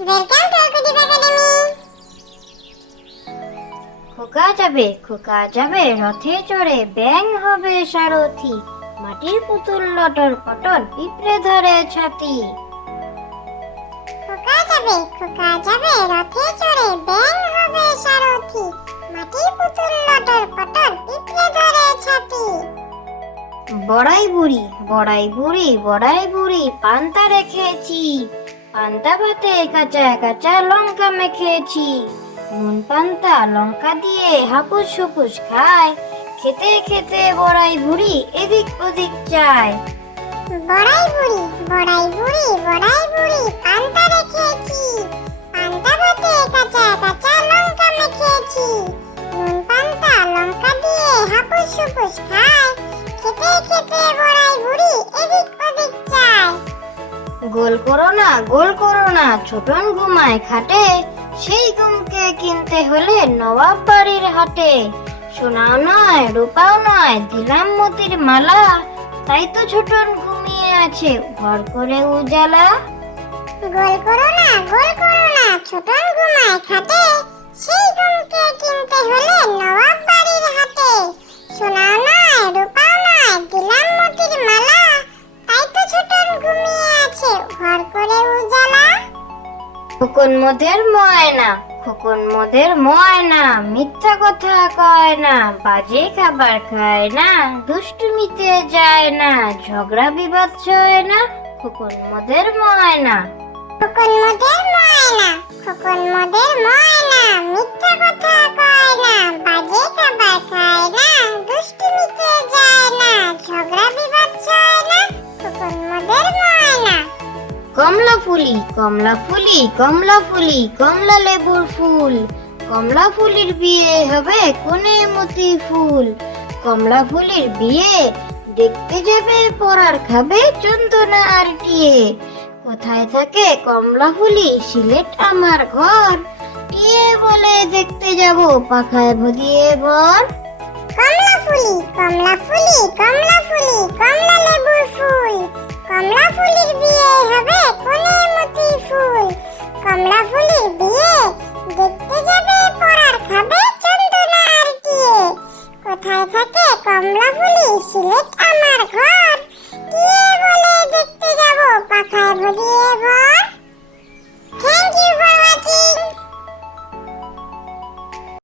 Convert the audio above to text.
Welcome to কুদিপ academy খোকা যাবে খোকা যাবে রথে চড়ে ব্যাং হবে সারথি। মাটির পুতুল লটর পটর পিঁপড়ে ধরে ছাতি। খোকা যাবে খোকা যাবে রথে চড়ে ব্যাং হবে সারথি। মাটির পুতুল লটর পটর পিঁপড়ে ধরে ছাতি। বড়াই বুড়ি বড়াই বুড়ি বড়াই বুড়ি পান্তা রেখেছি। পান্তা ভাতে কাঁচা কাঁচা লঙ্কা মেখেছি। নুন পান্তা, লঙ্কা দিয়ে হাপুস হুপুস খায় খেতে খেতে বড়াই বুড়ি এদিক ওদিক যায় বড়াই বুড়ি বড়াই বুড়ি বড়াই বুড়ি, পান্তা রেখেছি পান্তা ভাতে কাঁচা কাঁচা লঙ্কা মেখেছি। নুন পান্তা, লঙ্কা দিয়ে হাপুস হুপুস খায় গোল করো না, গোল করো না, ছোটন ঘুমায় খাটে। সেই ঘুমকে কিনতে হলে নবাব বাড়ির হাটে। সোনাও নয়, রূপাও নয়, দিলাম মতির মালা। তাই তো ছোটন ঘুমিয়ে আছে, ঘর করে উজালা। গোল করো না, গোল করো না, ছোটন ঘুমায় খাটে। সেই ঘুমকে খোকন মোদের ময়না খোকন মোদের ময়না, মিথ্যা কথা কয় না, বাজে খাবার খায় না, দুষ্টুমিতে যায় না, ঝগড়া বিবাদ চায় না খোকন মোদের ময়না। খোকন মোদের ময়না খোকন মোদের ময়না। কমলা ফুলি কমলা ফুলি কমলা ফুলি কমলা লেবুর ফুল। কমলা ফুলির বিয়ে হবে কোনে মতি ফুল। কমলা ফুলির বিয়ে দেখতে যাবে, পরার খাবে চন্দনা আর টিয়ে। কোথায় থাকে কমলা ফুলি সিলেট আমার ঘর। টিয়ে বলে দেখতে যাব, পাখায় ভদিয়ে বর। কমলা ফুলি কমলা ফুলি কমলা ফুলি সিলেট আমার ঘর। কে বলে দেখতে যাব? পাখায় ভরিয়ে ঘর